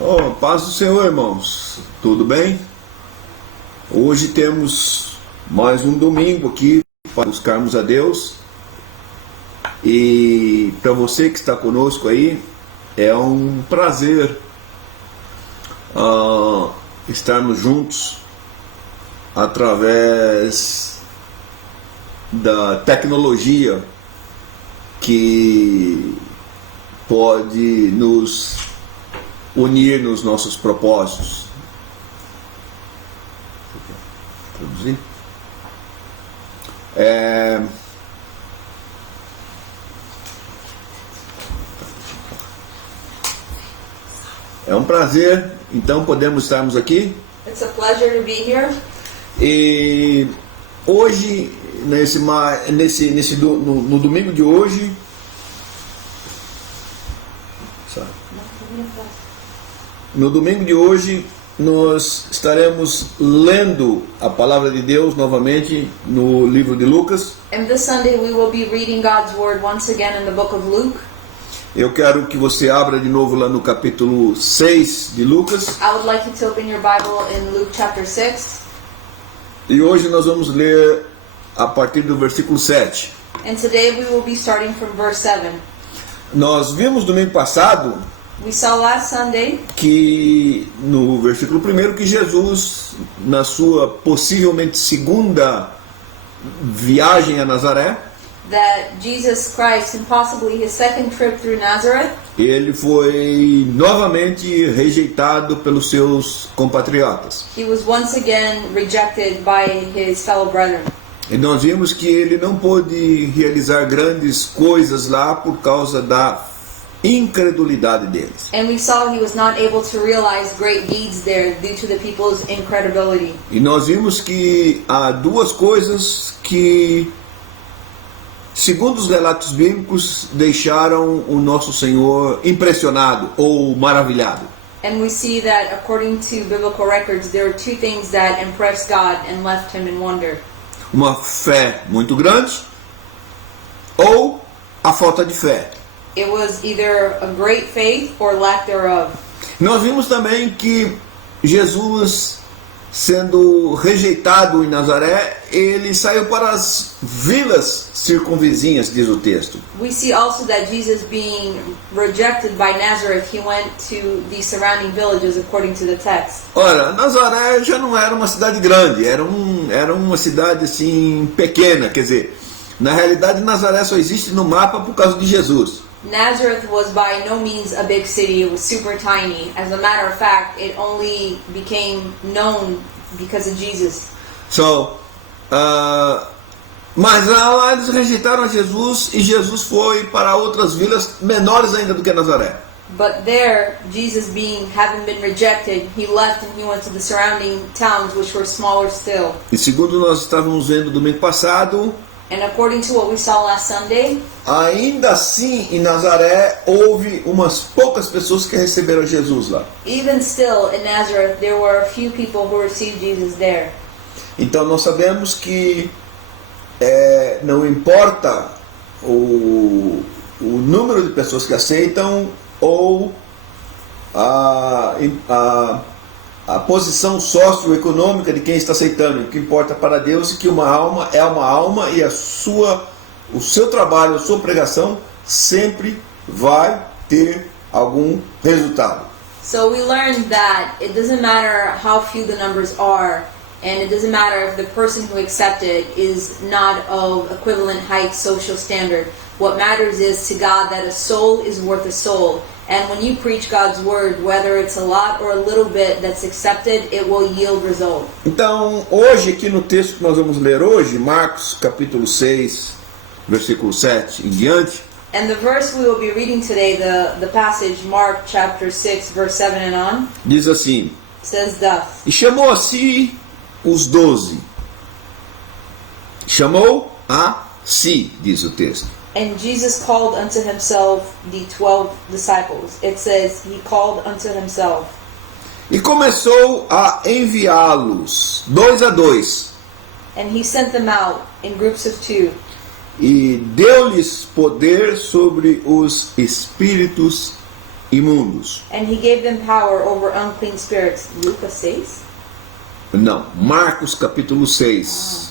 Oh, paz do Senhor, irmãos. Tudo bem? Hoje temos mais um domingo aqui para buscarmos a Deus. E para você que está conosco aí, é um prazer estarmos juntos através da tecnologia que pode nos unir nos nossos propósitos. Traduzir? É um prazer, então podemos estarmos aqui. It's a pleasure to be here. E hoje, no domingo de hoje, no domingo de hoje, nós estaremos lendo a palavra de Deus novamente no livro de Lucas. And this Sunday we will be reading God's Word once again in the book of Luke. Eu quero que você abra de novo lá no capítulo 6 de Lucas. I would like you to open your Bible in Luke chapter 6. E hoje nós vamos ler a partir do versículo 7. And today we will be starting from verse 7. Nós vimos domingo passado We saw last Sunday que no versículo 1 que Jesus, na sua possivelmente segunda viagem a Nazaré, that Jesus Christ, and possibly his second trip through Nazareth, ele foi novamente rejeitado pelos seus compatriotas. he was once again rejected by his fellow brethren. E nós vimos que ele não pôde realizar grandes coisas lá por causa da incredulidade deles. And we saw he was not able to realize great deeds there due to the people's incredibility. E nós vimos que há duas coisas que, segundo os relatos bíblicos, deixaram o nosso Senhor impressionado ou maravilhado. And we see that according to biblical records, there were two things that impressed God and left him in wonder. Uma fé muito grande ou a falta de fé. It was either a great faith or lack thereof. Nós vimos também que Jesus, sendo rejeitado em Nazaré, ele saiu para as vilas circunvizinhas, diz o texto. We see also that Jesus, being rejected by Nazareth, he went to the surrounding villages according to the text. Ora, Nazaré já não era uma cidade grande, era uma cidade assim pequena, quer dizer, na realidade Nazaré só existe no mapa por causa de Jesus. Nazareth was by no means a big city, it was super tiny. As a matter of fact, it only became known because of Jesus. Mas lá eles rejeitaram a Jesus e Jesus foi para outras vilas menores ainda do que Nazaré. But there, Jesus having been rejected, he left and he went to the surrounding towns which were smaller still. E segundo nós estávamos vendo domingo passado, And according to what we saw last Sunday, ainda assim em Nazaré houve umas poucas pessoas que receberam Jesus lá. even still in Nazareth, there were a few people who received Jesus there. Então nós sabemos que não importa o número de pessoas que aceitam ou a posição socioeconômica de quem está aceitando. O que importa para Deus é que uma alma é uma alma e o seu trabalho, a sua pregação sempre vai ter algum resultado. So we learned that it doesn't matter how few the numbers are, and it doesn't matter if the person who accepted is not of equivalent high social standard. What matters is to God that a soul is worth a soul. And when you preach God's word, whether it's a lot or a little bit that's accepted, it will yield result. Então, hoje aqui no texto que nós vamos ler hoje, Marcos capítulo 6, versículo 7 em diante, And the verse we will be reading today, the passage, Mark chapter 6, verse 7 and on, diz assim: says thus. E chamou a si os 12. Chamou a si, diz o texto. And Jesus called unto himself the 12 disciples. It says, he called unto himself. E começou a enviá-los, 2 a 2. And he sent them out in groups of 2. E deu-lhes poder sobre os espíritos imundos. And he gave them power over unclean spirits. Lucas 6? Não, Marcos capítulo 6.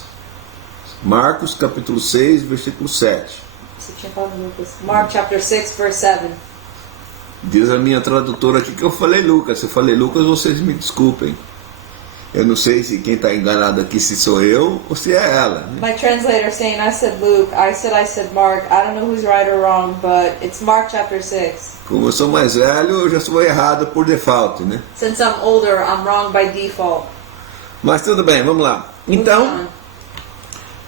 Marcos capítulo 6, versículo 7. Você tinha falado Lucas. Mark chapter 6, verse 7. Diz a minha tradutora aqui que eu falei Lucas. Se eu falei Lucas, vocês me desculpem. Eu não sei se quem está enganado aqui se sou eu ou se é ela. Né? My translator saying I said Luke, I said Mark. I don't know who's right or wrong, but it's Mark chapter 6. Como eu sou mais velho, eu já sou errado por default, né? Since I'm older, I'm wrong by default. Mas tudo bem, vamos lá. Então, Moving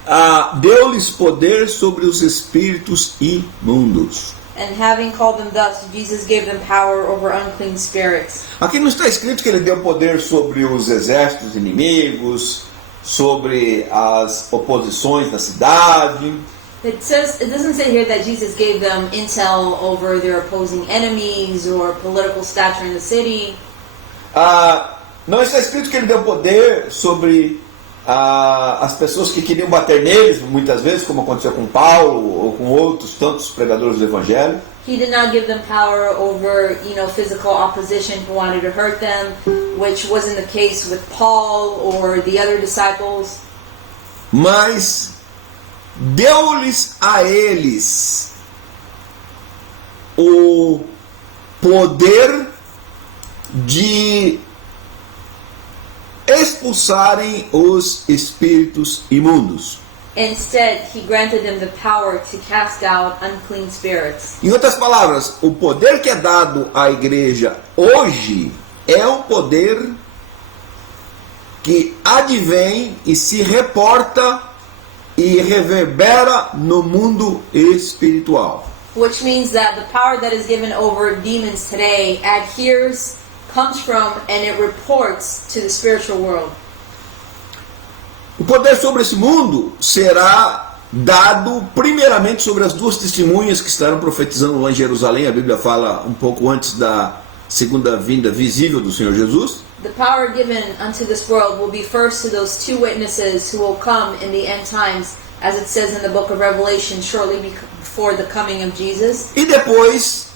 on. deu-lhes poder sobre os espíritos imundos. And having called them thus, Jesus gave them power over unclean spirits. Aqui não está escrito que ele deu poder sobre os exércitos inimigos, sobre as oposições da cidade. It doesn't say here that Jesus gave them intel over their opposing enemies or political stature in the city. Não está escrito que ele deu poder sobre as pessoas que queriam bater neles, muitas vezes, como aconteceu com Paulo ou com outros tantos pregadores do Evangelho. He did not give them power over, physical opposition who wanted to hurt them, which wasn't the case with Paul or the other disciples. Mas deu-lhes a eles o poder de expulsarem os espíritos imundos. Instead, he granted them the power to cast out unclean spirits. Em outras palavras, o poder que é dado à igreja hoje é um poder que advém e se reporta e reverbera no mundo espiritual. Which means that the power that is given over demons today adheres, comes from, and it reports to the spiritual world. O poder sobre esse mundo será dado primeiramente sobre as duas testemunhas que estarão profetizando lá em Jerusalém. A Bíblia fala um pouco antes da segunda vinda visível do Senhor Jesus. The power given unto this world will be first to those two witnesses who will come in the end times, as it says in the book of Revelation, shortly before the coming of Jesus. E depois,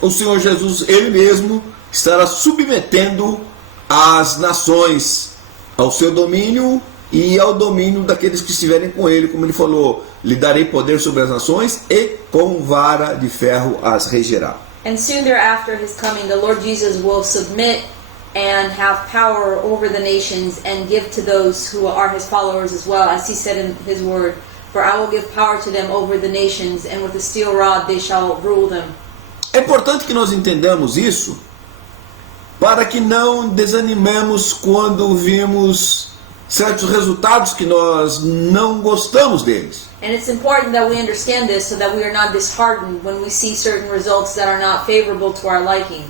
o Senhor Jesus, Ele mesmo, estará submetendo as nações ao seu domínio e ao domínio daqueles que estiverem com Ele, como Ele falou, lhe darei poder sobre as nações e com vara de ferro as regerá. And soon thereafter his coming, the Lord Jesus will submit and have power over the nations and give to those who are his followers as well, as he said in his word, for I will give power to them over the nations, and with a steel rod they shall rule them. É importante que nós entendamos isso para que não desanimemos quando vimos certos resultados que nós não gostamos deles. And it's important that we understand this so that we are not disheartened when we see certain results that are not favorable to our liking.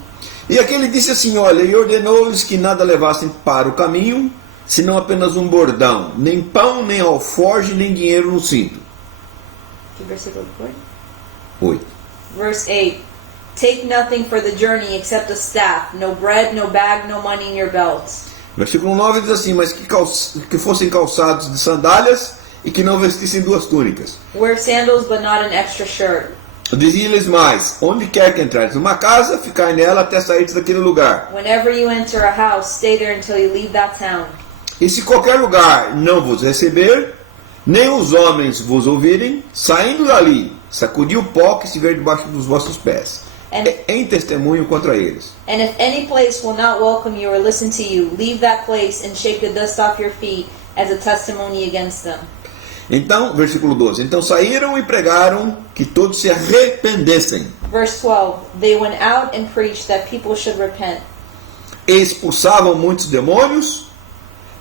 E aqui ele disse assim, olha, e ordenou-lhes que nada levassem para o caminho, senão apenas um bordão, nem pão, nem alforje, nem dinheiro no cinto. Que versículo foi? 8. Verse 8. Take nothing for the journey except a staff, no bread, no bag, no money in your belts. Versículo 9 diz assim, mas que fossem calçados de sandálias e que não vestissem duas túnicas. Wear sandals but not an extra shirt. Dizia-lhes mais, onde quer que entrares numa casa, ficai nela até saíres daquele lugar. Whenever you enter a house, stay there until you leave that town. E se qualquer lugar não vos receber, nem os homens vos ouvirem, saindo dali, sacudi o pó que estiver debaixo dos vossos pés, em testemunho contra eles. And if any place will not welcome you or listen to you, leave that place and shake the dust off your feet as a testimony against them. Então, versículo 12, então saíram e pregaram que todos se arrependessem. Verse 12, they went out and preached that people should repent. E expulsavam muitos demônios,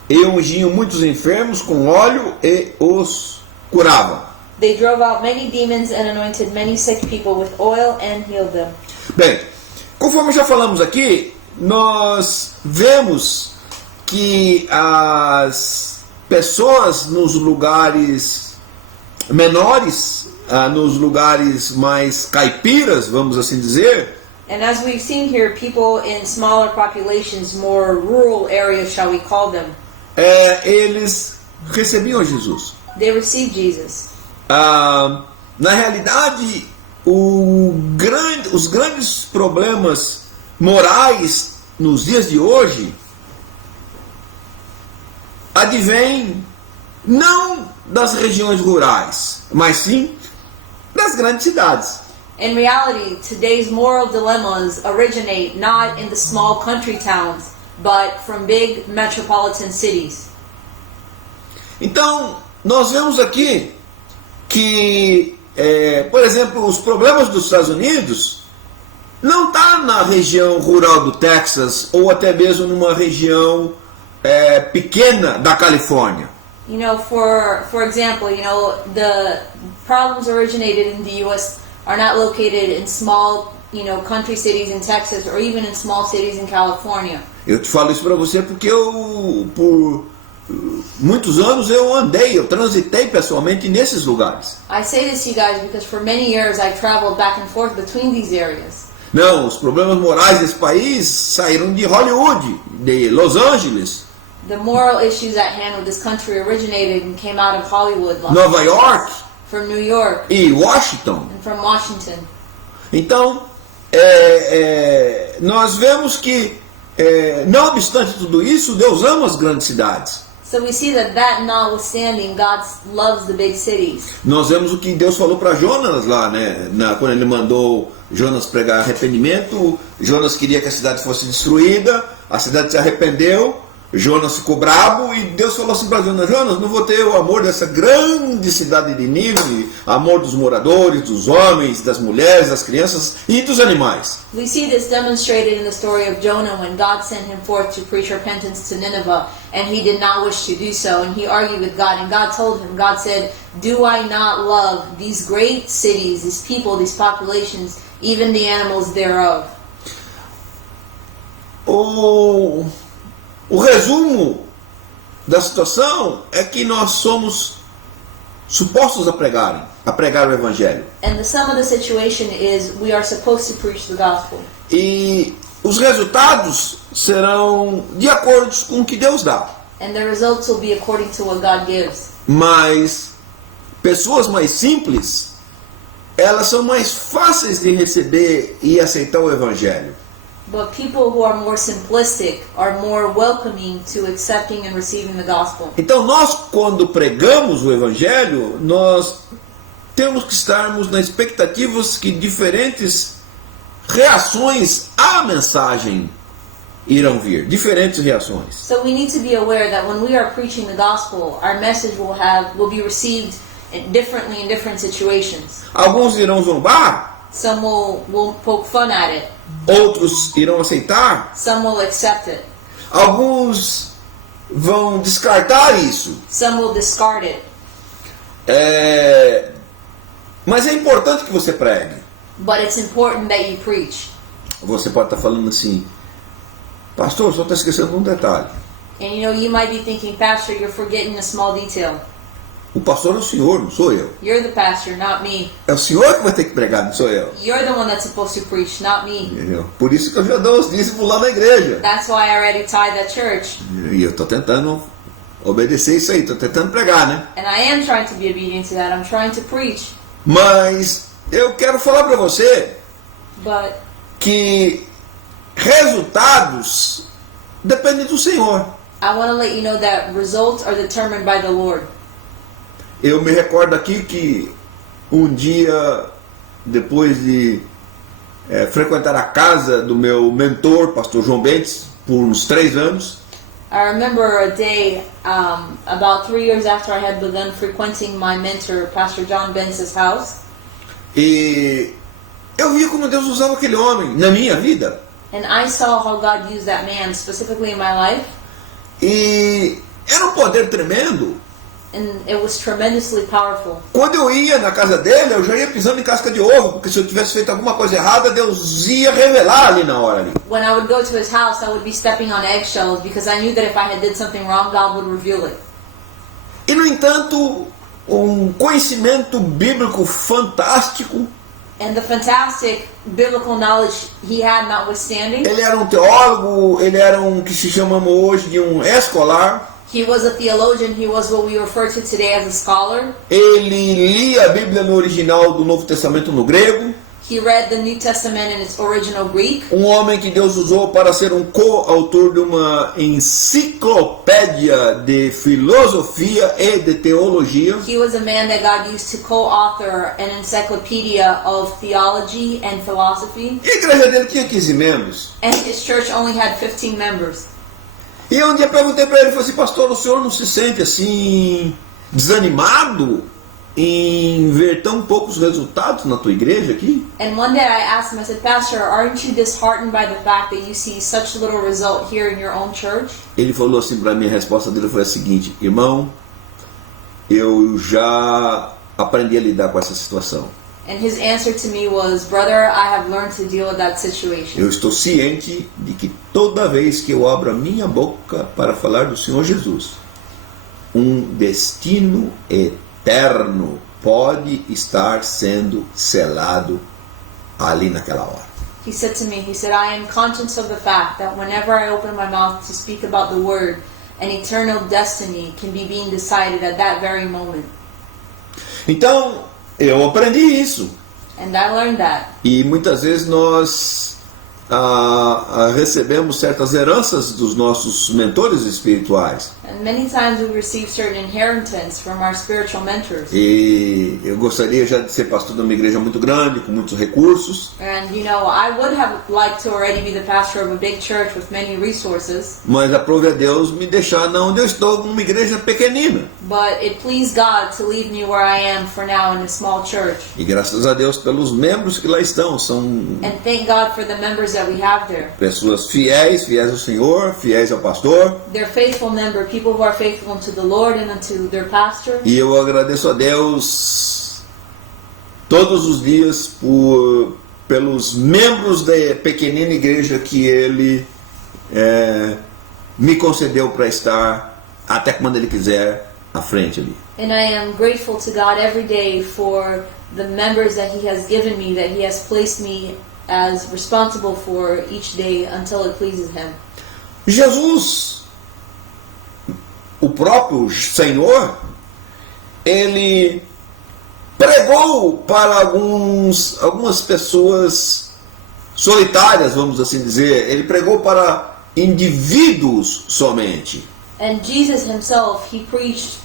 e ungiam muitos enfermos com óleo e os curavam. They drove out many demons and anointed many sick people with oil and healed them. Bem, conforme já falamos aqui, nós vemos que as pessoas nos lugares menores, nos lugares mais caipiras, vamos assim dizer, And as we've seen here, people in smaller populations, more rural areas, shall we call them, eles recebiam Jesus. they received Jesus. Na realidade, os grandes problemas morais nos dias de hoje advêm não das regiões rurais, mas sim das grandes cidades. In reality, today's moral dilemmas originate not in the small country towns, but from big metropolitan cities. Então, nós vemos aqui que, por exemplo, os problemas dos Estados Unidos não estão na região rural do Texas ou até mesmo numa região pequena da Califórnia. You know, for example, you know, the problems originated in the U.S. are not located in small, you know, country cities in Texas or even in small cities in California. Eu te falo isso para você porque por muitos anos eu transitei pessoalmente nesses lugares. I say this to you guys because for many years I traveled back and forth between these areas. Não, os problemas morais desse país saíram de Hollywood, de Los Angeles, The moral issues at hand with this country originated and came out of Hollywood, Los Nova Angeles, York from New York, e Washington. and from Washington. Então, nós vemos que, não obstante tudo isso, Deus ama as grandes cidades. So we see that notwithstanding, God loves the big cities. Nós vemos o que Deus falou para Jonas lá, né? Quando ele mandou Jonas pregar arrependimento. Jonas queria que a cidade fosse destruída, a cidade se arrependeu, Jonas ficou bravo e Deus falou assim para Jonas: Jonas, não vou ter o amor dessa grande cidade de Nínive, amor dos moradores, dos homens, das mulheres, das crianças e dos animais. We see this demonstrated in the story of Jonah when God sent him forth to preach repentance to Nineveh, and he did not wish to do so, and he argued with God, and God told him, God said, do I not love these great cities, these people, these populations, even the animals thereof? O resumo da situação é que nós somos supostos a pregar o Evangelho. And the sum of the situation is we are supposed to preach the gospel. E os resultados serão de acordo com o que Deus dá. And the results will be according to what God gives. Mas pessoas mais simples, elas são mais fáceis de receber e aceitar o Evangelho. But people who are more simplistic are more welcoming to accepting and receiving the gospel. Então nós, quando pregamos o Evangelho, nós temos que estarmos na expectativa que diferentes reações à mensagem irão vir. Diferentes reações. So we need to be aware that when we are preaching the gospel, our message will be received differently in different situations. Alguns irão zombar. Some will poke fun at it. Outros irão aceitar. Some will accept it. Alguns vão descartar isso. Some will discard it. Mas é importante que você pregue. But it's important that you preach. Você pode estar falando assim: pastor, só está esquecendo um detalhe. And you know, you might be thinking, Pastor, you're forgetting a small detail. O pastor é o senhor, não sou eu. You're the pastor, not me. É o senhor que vai ter que pregar, não sou eu. You're the one that's supposed to preach, not me. Por isso que eu já dou os dízimos lá na igreja. That's why I already tithe at church. E eu estou tentando obedecer isso aí, estou tentando pregar, né? And I am trying to be obedient to that. I'm trying to preach. Mas eu quero falar para você But que resultados dependem do Senhor. I want to let you know that results are determined by the Lord. Eu me recordo aqui que um dia, depois de frequentar a casa do meu mentor, pastor João Bentes, por uns 3 anos, I remember a day about 3 years after I had begun frequenting my mentor, Pastor John Bentz's house. E eu vi como Deus usava aquele homem na minha vida. And I saw how God used that man specifically in my life. E era um poder tremendo. And it was tremendously powerful. Quando eu ia na casa dele, eu já ia pisando em casca de ovo, porque se eu tivesse feito alguma coisa errada, Deus ia revelar ali na hora ali. When I would go to his house, I would be stepping on eggshells because I knew that if I had did something wrong, God would reveal it. E no entanto, um conhecimento bíblico fantástico. And the fantastic biblical knowledge he had notwithstanding, Ele era um teólogo, ele era um que se chamamos hoje de um escolar. He was a theologian. He was what we refer to today as a scholar. Ele lia a Bíblia no original do Novo Testamento no grego. He read the New Testament in its original Greek. Um homem que Deus usou para ser um coautor de uma enciclopédia de filosofia e de teologia. He was a man that God used to co-author an encyclopedia of theology and philosophy. E a igreja dele tinha 15 membros. And his church only had 15 members. E um dia perguntei para ele, falei assim, pastor, o senhor não se sente assim desanimado em ver tão poucos resultados na tua igreja aqui? And one day I asked him, I said, Pastor, aren't you disheartened by the fact that you see such little result here in your own church? Ele falou assim para mim, a resposta dele foi a seguinte, irmão, eu já aprendi a lidar com essa situação. And his answer to me was, brother, I have learned to deal with that situation. Eu estou ciente de que toda vez que eu abro a minha boca para falar do Senhor Jesus, um destino eterno pode estar sendo selado ali naquela hora. He said to me, he said, I am conscious of the fact that whenever I open my mouth to speak about the word, an eternal destiny can be being decided at that very moment. Então, eu aprendi isso. And I learned that. E muitas vezes nós recebemos certas heranças dos nossos mentores espirituais. And many times we receive certain inheritance from our spiritual mentors. E eu gostaria já de ser pastor de uma igreja muito grande, com muitos recursos. And you know, I would have liked to already be the pastor of a big church with many resources. Mas aprove a Deus me deixar onde eu estou, numa igreja pequenina. But it pleased God to leave me where I am for now in a small church. E graças a Deus pelos membros que lá estão. São And thank God for the members that we have there. pessoas fiéis ao Senhor, fiéis ao pastor. They're faithful members, people who are faithful unto the Lord and unto their pastor. E eu agradeço a Deus todos os dias pelos membros da pequenina igreja que Ele me concedeu para estar até quando Ele quiser à frente ali. And I am grateful to God every day for the members that He has given me, that He has placed me as responsible for each day until it pleases Him. Jesus, o próprio Senhor, Ele pregou para algumas pessoas solitárias, vamos assim dizer. Ele pregou para indivíduos somente. And Jesus Himself, He preached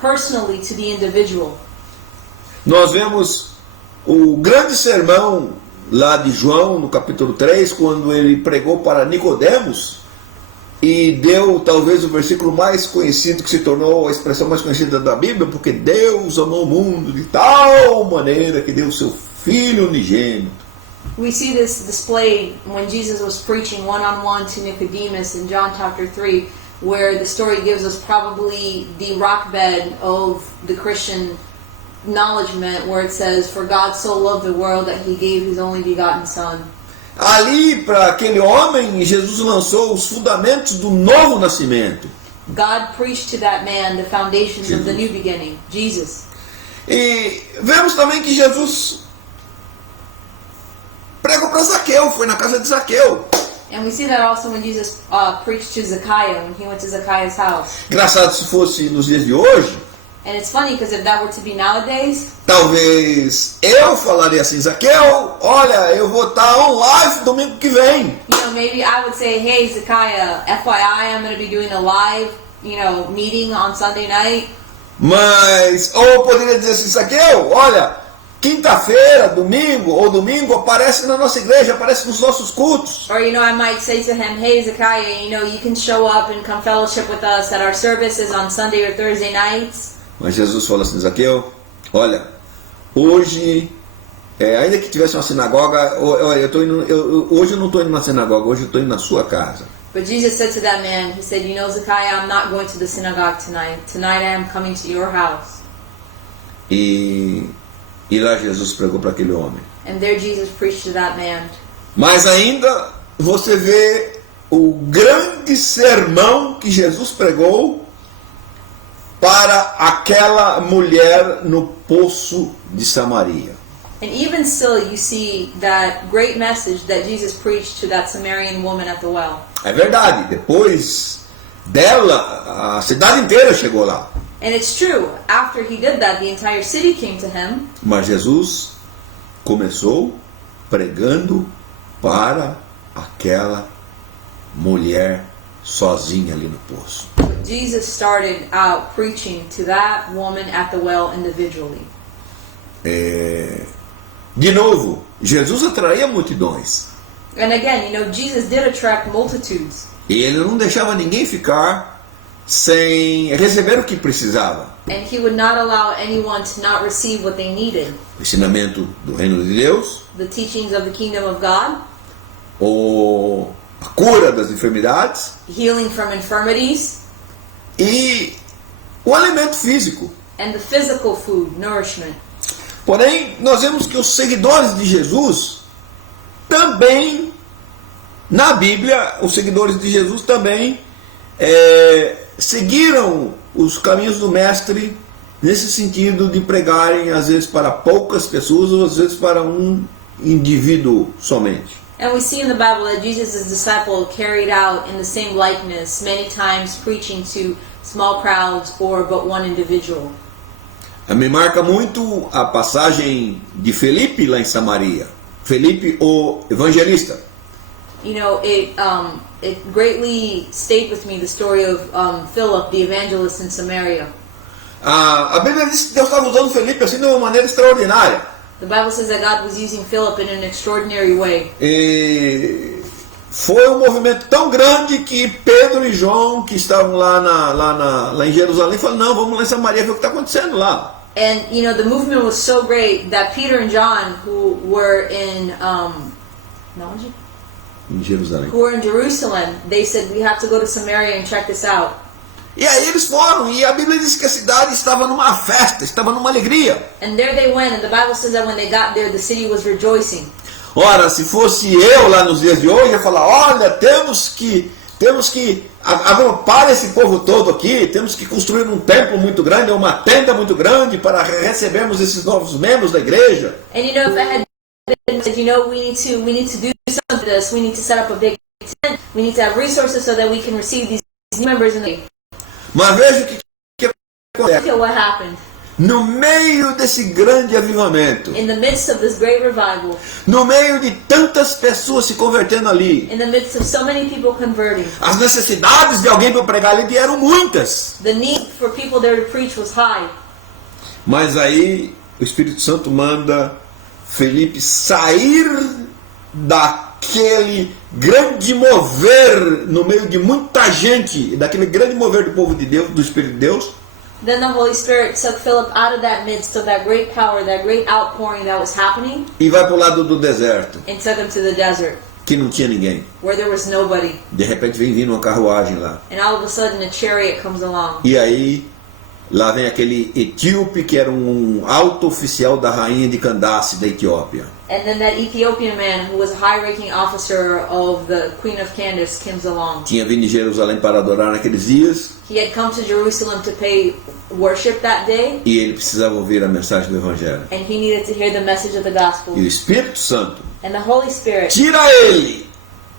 personally to the individual. Nós vemos o grande sermão lá de João, no capítulo 3, quando ele pregou para Nicodemos e deu talvez o versículo mais conhecido, que se tornou a expressão mais conhecida da Bíblia, porque Deus amou o mundo de tal maneira que deu o seu Filho unigênito. We see this displayed when Jesus was preaching one-on-one to Nicodemus in John chapter 3, where the story gives us probably the rock bed of the Christian acknowledgement, where it says, for God so loved the world that He gave His only begotten Son. Ali, para aquele homem, Jesus lançou os fundamentos do novo nascimento. God preached to that man the foundations of the new beginning, Jesus. E vemos também que Jesus pregou para Zaqueu, foi na casa de Zaqueu. And we see that also when Jesus preached to Zacchaeus, when He went to Zacchaeus' house. Engraçado se fosse nos dias de hoje. And it's funny because if that were to be nowadays, Talvez eu falaria assim, Zaqueu, olha, eu vou estar on live domingo que vem. you know, maybe I would say, hey, Zacchaeus, FYI, I'm going to be doing a live, meeting on Sunday night. Mas, ou eu poderia dizer assim, Zaqueu, olha, quinta-feira, domingo aparece na nossa igreja, aparece nos nossos cultos. Or, I might say to him, hey, Zacchaeus, you can show up and come fellowship with us at our services on Sunday or Thursday nights. Mas Jesus falou assim, Zaqueu, olha, hoje, ainda que tivesse uma sinagoga, hoje eu não estou indo na sinagoga, hoje eu estou indo na sua casa. But Jesus said to that man, He said, Zacchaeus, I'm not going to the synagogue tonight. Tonight I am coming to your house. E lá Jesus pregou para aquele homem. And there Jesus preached to that man. Mas ainda você vê o grande sermão que Jesus pregou para aquela mulher no poço de Samaria. And even still you see that great message that Jesus preached to that Samaritan woman at the well. É verdade, depois dela, a cidade inteira chegou lá. And it's true, after he did that, the entire city came to him. Mas Jesus começou pregando para aquela mulher sozinha ali no poço. But Jesus started out preaching to that woman at the well individually. De novo, Jesus atraía multidões. And again, Jesus did attract multitudes. E ele não deixava ninguém ficar sem receber o que precisava. And he would not allow anyone to not receive what they needed. O ensinamento do reino de Deus, The teachings of the kingdom of God, a cura das enfermidades healing from infirmities, e o alimento físico. and the physical food, nourishment. Porém, nós vemos que os seguidores de Jesus também, na Bíblia, os seguidores de Jesus também seguiram os caminhos do Mestre nesse sentido de pregarem às vezes para poucas pessoas ou às vezes para um indivíduo somente. And we see in the Bible that Jesus' disciple carried out in the same likeness, many times preaching to small crowds or but one individual. Me marca muito a passagem de Felipe lá em Samaria. Felipe, o evangelista. It greatly stayed with me the story of Philip, the evangelist in Samaria. A Bíblia diz que Deus estava usando Felipe assim de uma maneira extraordinária. The Bible says that God was using Philip in an extraordinary way. E foi um movimento tão grande que Pedro e João, que estavam lá em Jerusalém, falaram: não, vamos lá em Samaria ver o que está acontecendo lá. And the movement was so great that Peter and John, who were in Em Jerusalém. who were in Jerusalem, they said, we have to go to Samaria and check this out. E aí eles foram, e a Bíblia diz que a cidade estava numa festa, estava numa alegria. And there they went, and the Bible says that when they got there, the city was rejoicing. Ora, se fosse eu lá nos dias de hoje, eu ia falar: olha, temos que agrupar esse povo todo aqui, temos que construir um templo muito grande, uma tenda muito grande para recebermos esses novos membros da igreja. And if I had been said, we need to do something to this, we need to set up a big tent, we need to have resources so that we can receive these new members in the... Mas veja o que acontece. Look at what happened. No meio desse grande avivamento, In the midst of this great revival, no meio de tantas pessoas se convertendo ali, in the midst of so many people converting, as necessidades de alguém para pregar ali eram muitas. the need for people there to preach was high. Mas aí o Espírito Santo manda Felipe sair daquele grande mover no meio de muita gente, daquele grande mover do povo de Deus, do Espírito de Deus. Then the Holy Spirit took Philip out of that midst of that great power, that great outpouring that was happening, E vai para o lado do deserto, and took him to the desert, que não tinha ninguém. where there was nobody. De repente vem vindo uma carruagem lá. And all of a sudden a chariot comes along. E aí, lá vem aquele etíope que era um alto oficial da rainha de Candace, da Etiópia. And then that Ethiopian man, who was a high-ranking officer of the Queen of Candace, comes along. Tinha vindo em Jerusalém para adorar naqueles dias. He had come to Jerusalem to pay worship that day, E ele precisava ouvir a mensagem do Evangelho. and he needed to hear the message of the gospel. E o Espírito Santo And the Holy Spirit tira ele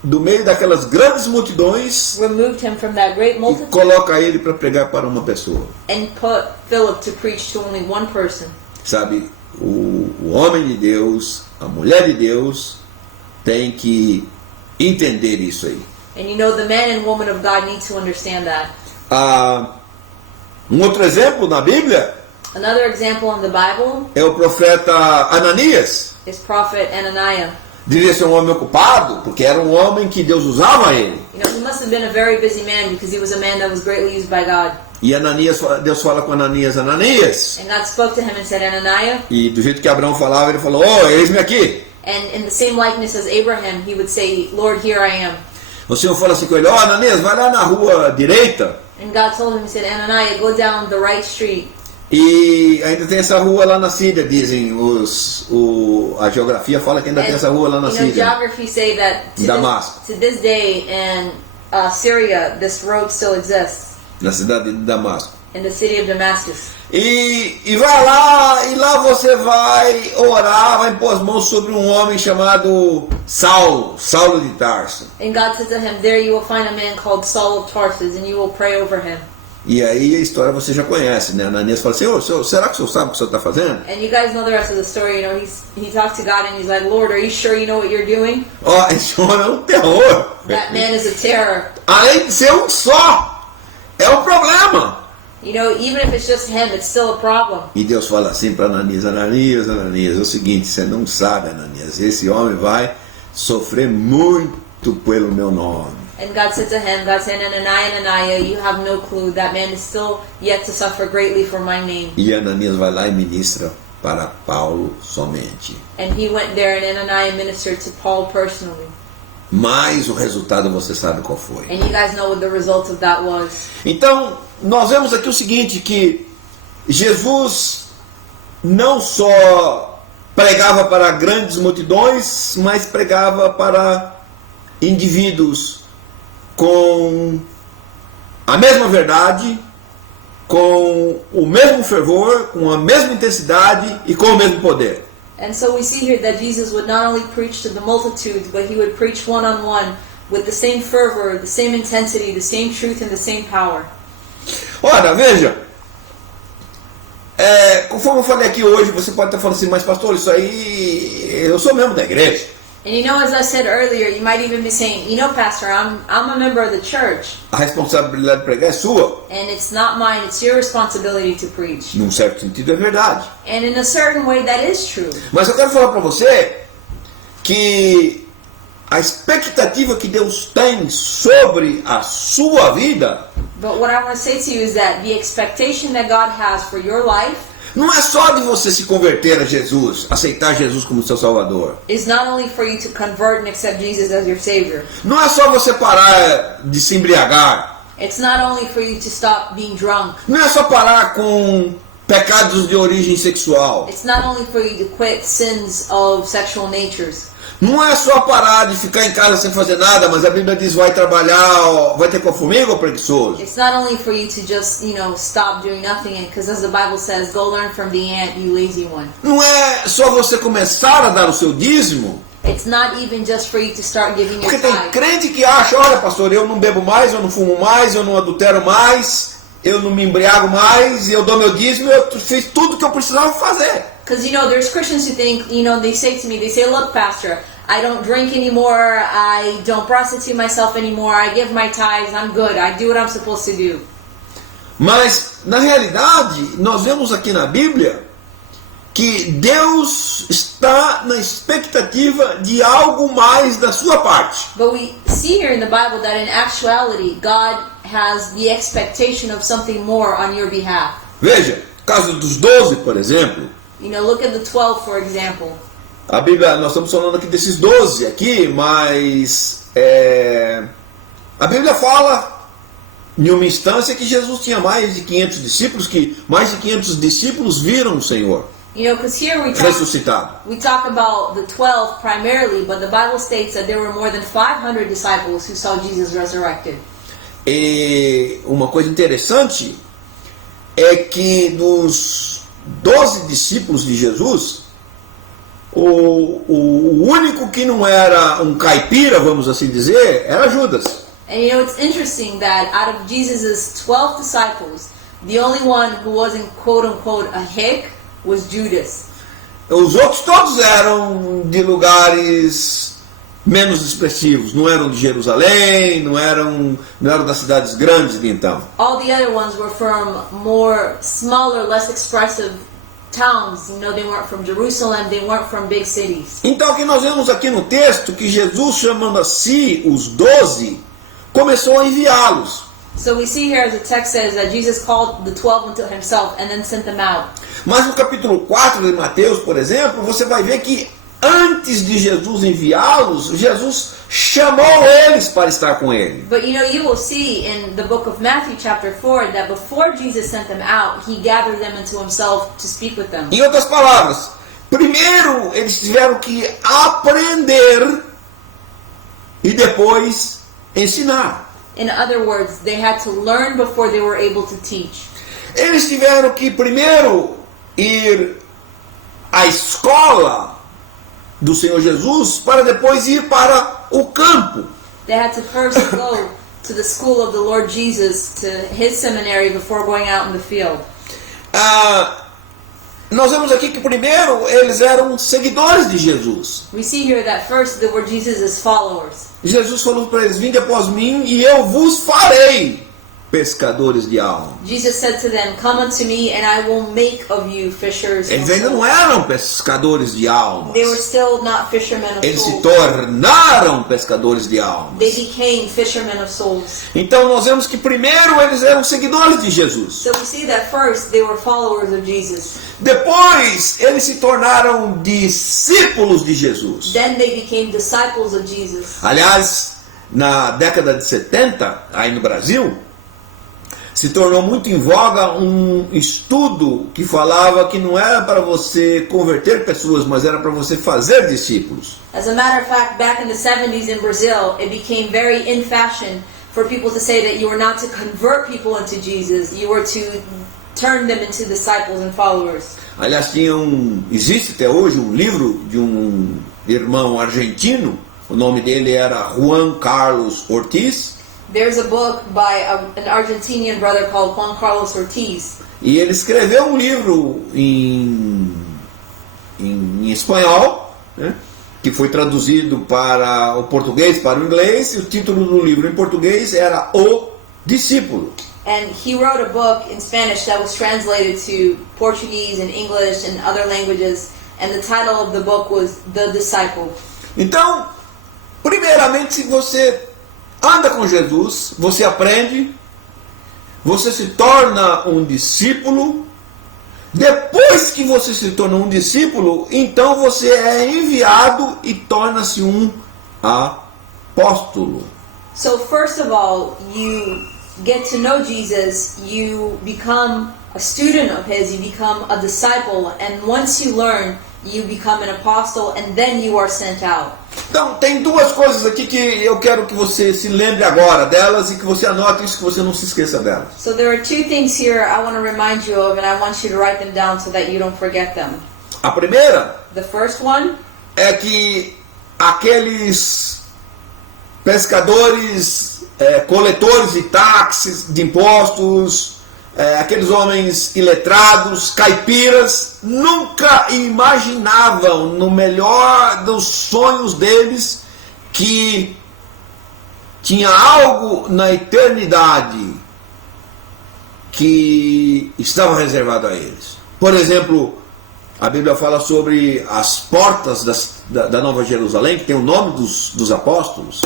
do meio daquelas grandes multidões removed him from that great e multitude coloca ele para pregar para uma pessoa. and put Philip to preach to only one person. Sabe, o homem de Deus, a mulher de Deus tem que entender isso aí. And the man and woman of God need to understand that. Um outro exemplo na Bíblia Another example in the Bible é o profeta Ananias. is prophet Ananias. Devia ser um homem ocupado, porque era um homem que Deus usava ele. He must have been a very busy man because he was a man that was greatly used by God. E Deus fala com Ananias: Ananias. And God spoke to him and said, Ananias. E do jeito que Abraão falava, ele falou: oh, eis-me aqui. And in the same likeness as Abraham, he would say, Lord, here I am. O Senhor fala assim com ele: oh, Ananias, vai lá na rua direita. And God told him, he said, Ananias, go down the right street. E ainda tem essa rua lá na Síria, dizem a geografia fala que ainda tem essa rua lá na Síria. Geography say that to this day in Syria, this road still exists. Na cidade de Damasco. in the city of Damascus. E vai lá, e lá você vai orar, vai pôr as mãos sobre um homem chamado Saulo de Tarso. And God said to him, there you will find a man called Saul of Tarsus, and you will pray over him. E aí a história você já conhece, né? Ananias fala assim, será que o senhor sabe o que o senhor está fazendo? And you guys know the rest of the story. You know, he talks to God and he's like, Lord, are you sure you know what you're doing? Ó, esse homem é um terror. That man is a terror. Além de ser um só, é um problema. You know, even if it's just him, it's still a problem. E Deus fala assim para Ananias, Ananias, é o seguinte, você não sabe, Ananias, esse homem vai sofrer muito pelo meu nome. And God said, Ananiah, you have no clue. That man is still yet to suffer greatly for my name. E Ananias vai lá e ministra para Paulo somente. And he went there and Ananias ministered to Paul personally. Mas o resultado você sabe qual foi. And you guys know what the result of that was. Então, nós vemos aqui o seguinte, que Jesus não só pregava para grandes multidões, mas pregava para indivíduos com a mesma verdade, com o mesmo fervor, com a mesma intensidade e com o mesmo poder. And so we see here that Jesus would not only preach to the multitudes, but he would preach one-on-one with the same fervor, the same intensity, the same truth and the same power. Ora, veja, conforme eu falei aqui hoje, você pode estar falando assim, mas pastor, isso aí, eu sou membro da igreja. And you know, as I said earlier, you might even be saying, you know, Pastor, I'm a member of the church. A responsabilidade de pregar é sua. And it's not mine, it's your responsibility to preach. Num certo sentido é verdade. And in a certain way, that is true. Mas eu quero falar para você que a expectativa que Deus tem sobre a sua vida But what I want to say to you is that the expectation that God has for your life não é só de você se converter a Jesus, aceitar Jesus como seu Salvador. is not only for you to convert and accept Jesus as your Savior. Não é só você parar de se embriagar. It's not only for you to stop being drunk. Não é só parar com pecados de origem sexual. It's not only for you to quit sins of sexual natures. Não é só parar de ficar em casa sem fazer nada, mas a Bíblia diz, vai trabalhar, vai ter com a formiga ou preguiçoso? It's not only for you to just, stop doing nothing, because as the Bible says, go learn from the ant, you lazy one. Não é só você começar a dar o seu dízimo. It's not even just for you to start giving your Porque tem tithe. crente que acha, olha pastor, eu não bebo mais, eu não fumo mais, eu não adultero mais, eu não me embriago mais, eu dou meu dízimo, eu fiz tudo que eu precisava fazer. Because, there's Christians who think, they say to me, look, Pastor, I don't drink anymore, I don't prostitute myself anymore, I give my tithes, I'm good, I do what I'm supposed to do. Mas, na realidade, nós vemos aqui na Bíblia que Deus está na expectativa de algo mais da sua parte. But we see here in the Bible that in actuality, God has the expectation of something more on your behalf. Veja, o caso dos 12, por exemplo. Look at the 12, for example. A Bíblia, nós estamos falando aqui desses 12 aqui, mas a Bíblia fala em uma instância que Jesus tinha mais de 500 discípulos, que mais de 500 discípulos viram o Senhor Because here ressuscitado. we talk about the 12 primarily, but the Bible states that there were more than 500 disciples who saw Jesus resurrected. E uma coisa interessante é que dos 12 discípulos de Jesus, o único que não era um caipira, vamos assim dizer, era Judas. And it's interesting that out of Jesus' 12 disciples, the only one who wasn't quote-unquote a hick was Judas. Os outros todos eram de lugares menos expressivos, não eram de Jerusalém, não eram das cidades grandes, então. All the other ones were from more smaller, less expressive towns. They weren't from Jerusalem, they weren't from big cities. Então, o que nós vemos aqui no texto, que Jesus, chamando a si os 12, começou a enviá-los. So we see here, as the text says, that Jesus called the 12 unto himself and then sent them out. Mas no capítulo 4 de Mateus, por exemplo, você vai ver que antes de Jesus enviá-los, Jesus chamou eles para estar com ele. But you will see in the book of Matthew chapter 4 that before Jesus sent them out, he gathered them into himself to speak with them. Em outras palavras, primeiro eles tiveram que aprender e depois ensinar. In other words, they had to learn before they were able to teach. Eles tiveram que primeiro ir à escola do Senhor Jesus para depois ir para o campo. They had to first go to the school of the Lord Jesus, to his seminary, before going out in the field. Nós vemos aqui que primeiro eles eram seguidores de Jesus. We see here that first they were Jesus' followers. Jesus falou para eles: vinde após mim e eu vos farei pescadores de alma. Jesus said to them, "Come unto me, and I will make of you fishers of Eles ainda não souls." eram pescadores de almas. They were still not fishermen of Eles se souls. tornaram pescadores de almas. They became fishermen of souls. Então nós vemos que primeiro eles eram seguidores de Jesus. So we see that first they were followers of Jesus. Depois eles se tornaram discípulos de Jesus. Then they became disciples of Jesus. Aliás, na década de 70, aí no Brasil, se tornou muito em voga um estudo que falava que não era para você converter pessoas, mas era para você fazer discípulos. As a matter of fact, back in the 70s in Brazil, it became very in fashion for people to say that you were not to convert people into Jesus, you were to turn them into disciples and followers. Aliás, existe até hoje um livro de um irmão argentino, o nome dele era Juan Carlos Ortiz. There's a book by an Argentinian brother called Juan Carlos Ortiz. E ele escreveu um livro em espanhol, né, que foi traduzido para o português, para o inglês, e o título do livro em português era O Discípulo. And he wrote a book in Spanish that was translated to Portuguese and English and other languages, and the title of the book was The Disciple. Então, primeiramente, se você anda com Jesus, você aprende, você se torna um discípulo. Depois que você se torna um discípulo, então você é enviado e torna-se um apóstolo. So first of all, you get to know Jesus, you become a student of his, you become a disciple, and once you learn, you become an apostle, and then you are sent out. Então, tem duas coisas aqui que eu quero que você se lembre agora delas e que você anote isso, que você não se esqueça delas. So there are two things here I want to remind you of, and I want you to write them down so that you don't forget them. A primeira The first one é que aqueles pescadores, coletores de táxis, de impostos, aqueles homens iletrados, caipiras, nunca imaginavam, no melhor dos sonhos deles, que tinha algo na eternidade que estava reservado a eles. Por exemplo, a Bíblia fala sobre as portas da Nova Jerusalém, que tem o nome dos apóstolos.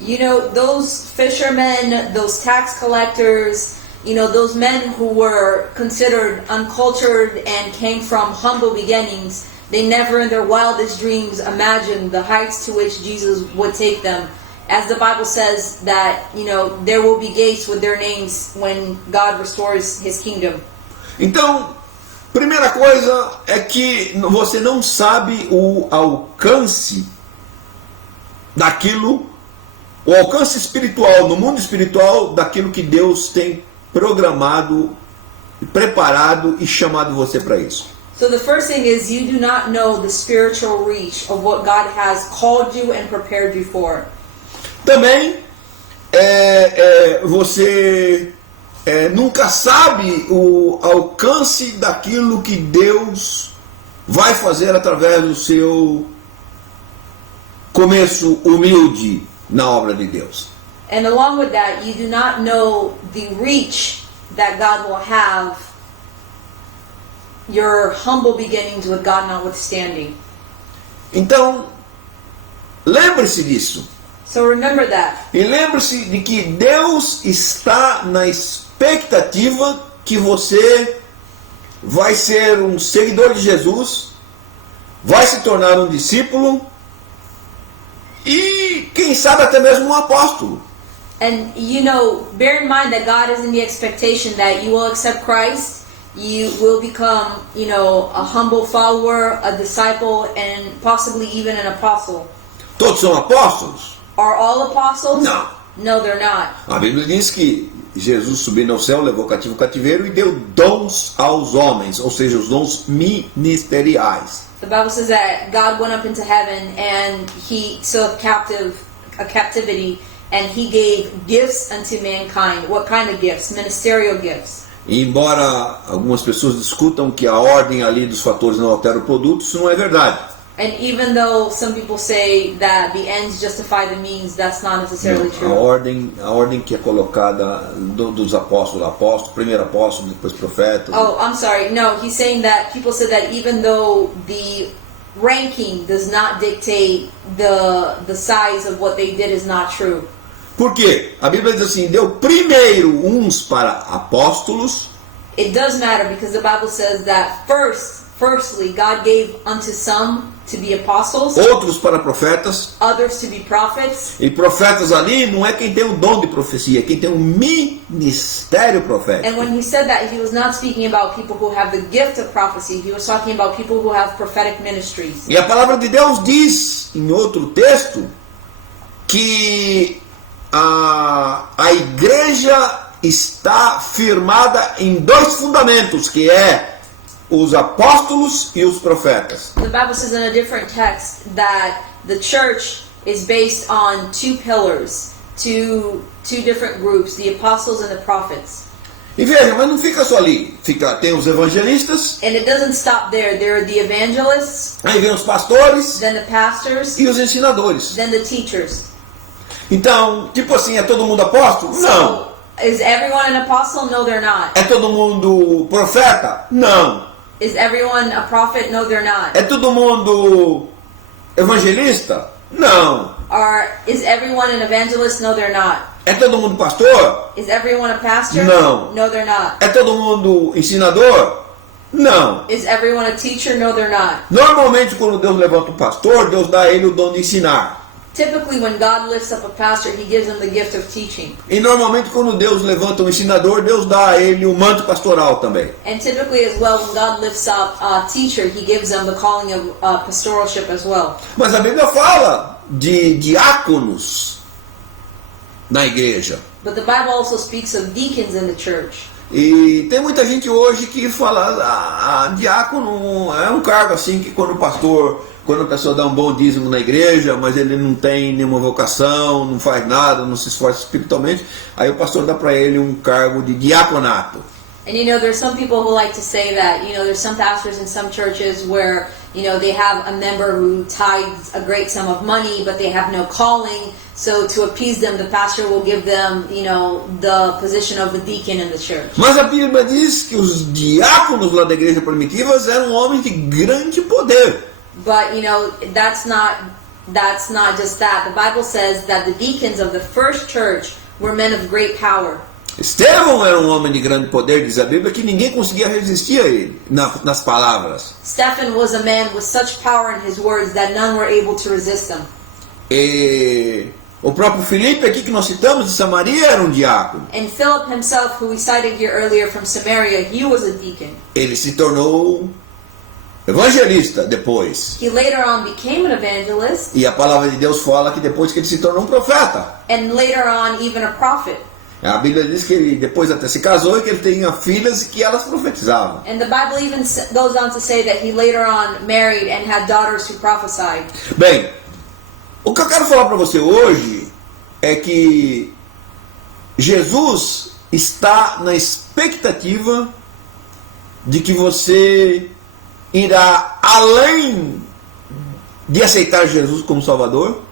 You know, those fishermen, those tax collectors, you know, those men who were considered uncultured and came from humble beginnings, they never in their wildest dreams imagined the heights to which Jesus would take them. As the Bible says that, you know, there will be gates with their names when God restores his kingdom. Então, primeira coisa é que você não sabe o alcance daquilo, o alcance espiritual, no mundo espiritual, daquilo que Deus tem programado, preparado e chamado você para isso. So the first thing is you do not know the spiritual reach of what God has called you and prepared you for. Também você nunca sabe o alcance daquilo que Deus vai fazer através do seu começo humilde na obra de Deus. And along with that, you do not know the reach that God will have your humble beginnings with God notwithstanding. Então, lembre-se disso. So remember that. E lembre-se de que Deus está na expectativa que você vai ser um seguidor de Jesus, vai se tornar um discípulo e, quem sabe, até mesmo um apóstolo. And you know, bear in mind that God is in the expectation that you will accept Christ, you will become, you know, a humble follower, a disciple, and possibly even an apostle. Todos são apóstolos? Are all apostles? Não. No, they're not. A Bíblia diz que Jesus subindo ao céu, levou cativo o cativeiro e deu dons aos homens, ou seja, os dons ministeriais. The Bible says that God went up into heaven and he saw a captivity, and he gave gifts unto mankind. What kind of gifts? Ministerial gifts. E embora algumas pessoas discutam que a ordem ali dos fatores não altera o produto, isso não é verdade. And even though some people say that the ends justify the means, that's not necessarily true. A ordem que é colocada dos apóstolos, primeiro apóstolo, depois profeta. Oh, I'm sorry. No, he's saying that people said that even though the ranking does not dictate the size of what they did is not true. Por quê? A Bíblia diz assim, deu primeiro uns para apóstolos. It does matter because the Bible says that firstly, God gave unto some to be apostles, outros para profetas. others to be prophets. E profetas ali não é quem tem o dom de profecia, é quem tem um ministério profético. And when he said that, he was not speaking about people who have the gift of prophecy. He was talking about people who have prophetic ministries. E a palavra de Deus diz, em outro texto, que a igreja está firmada em dois fundamentos, que é os apóstolos e os profetas. The Bible says in a different text that the church is based on two pillars, two different groups, the apostles and the prophets. E veja, mas não fica só ali. Tem os evangelistas, And it doesn't stop there. There are the evangelists, aí vem os pastores then the pastors, e os ensinadores. then the teachers. Então, tipo assim, é todo mundo apóstolo? Não. So, is everyone an apostle? No, they're not. É todo mundo profeta? Não. Is everyone a prophet? No, they're not. É todo mundo evangelista? Não. Or is everyone an evangelist? No, they're not. É todo mundo pastor? Is everyone a pastor? No. No, they're not. É todo mundo ensinador? Não. Is everyone a teacher? No, they're not. Normalmente, quando Deus levanta um pastor, Deus dá a ele o dom de ensinar. Typically, when God lifts up a pastor, he gives him the gift of teaching. E normalmente, quando Deus levanta um ensinador, Deus dá a ele o manto pastoral também. And typically as well, when God lifts up a teacher, he gives them the calling of pastoralship as well. Mas a Bíblia fala de diáconos na igreja. But the Bible also speaks of deacons in the church. E tem muita gente hoje que fala, diácono é um cargo assim que quando a pessoa dá um bom dízimo na igreja, mas ele não tem nenhuma vocação, não faz nada, não se esforça espiritualmente, aí o pastor dá para ele um cargo de diaconato. And there's some people who like to say that, there's some pastors in some churches where, they have a member who tithes a great sum of money, but they have no calling. So to appease them, the pastor will give them, the position of the deacon in the church. Mas a Bíblia diz que os diáconos lá da igreja primitiva eram homens de grande poder. But, that's not just that. The Bible says that the deacons of the first church were men of great power. Estevão era um homem de grande poder, diz a Bíblia, que ninguém conseguia resistir a ele nas palavras. Stephen was a man with such power in his words that none were able to resist him. E o próprio Filipe aqui que nós citamos de Samaria era um diácono. And Philip himself, who we cited here earlier from Samaria, he was a deacon. Ele se tornou evangelista depois. He later on became an evangelist. E a palavra de Deus fala que depois que ele se tornou um profeta. And later on even a prophet. A Bíblia diz que ele depois até se casou e que ele tinha filhas e que elas profetizavam. And the Bible even goes on to say that he later on married and had daughters who prophesied. Bem, o que eu quero falar para você hoje é que Jesus está na expectativa de que você irá além de aceitar Jesus como Salvador.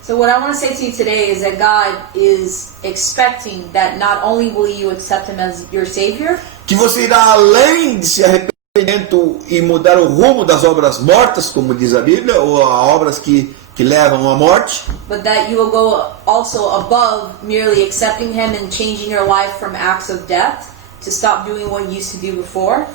So what I want to say to you today is that God is expecting that not only will you accept Him as your Savior, que você irá além de se arrependimento e mudar o rumo das obras mortas, como diz a Bíblia, ou obras que levam à morte, but that you will go also above merely accepting Him and changing your life from acts of death to stop doing what you used to do before.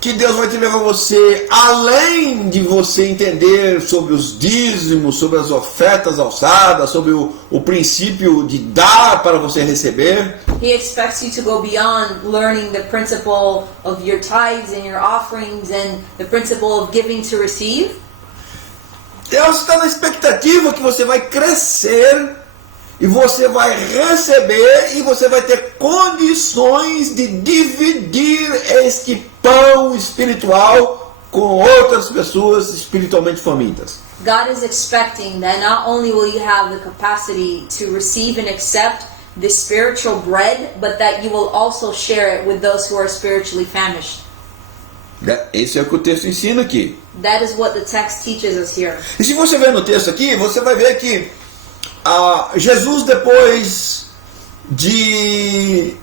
Que Deus vai te levar você além de você entender sobre os dízimos, sobre as ofertas alçadas, sobre o princípio de dar para você receber. He expects you to go beyond learning the principle of your tithes and your offerings and the principle of giving to receive. Deus está na expectativa que você vai crescer e você vai receber e você vai ter condições de dividir este pão espiritual com outras pessoas espiritualmente famintas. God is expecting that not only will you have the capacity to receive and accept the spiritual bread, but that you will also share it with those who are spiritually famished. Esse é o que o texto ensina aqui. That is what the text teaches us here. E se você ver no texto aqui, você vai ver que Jesus, depois de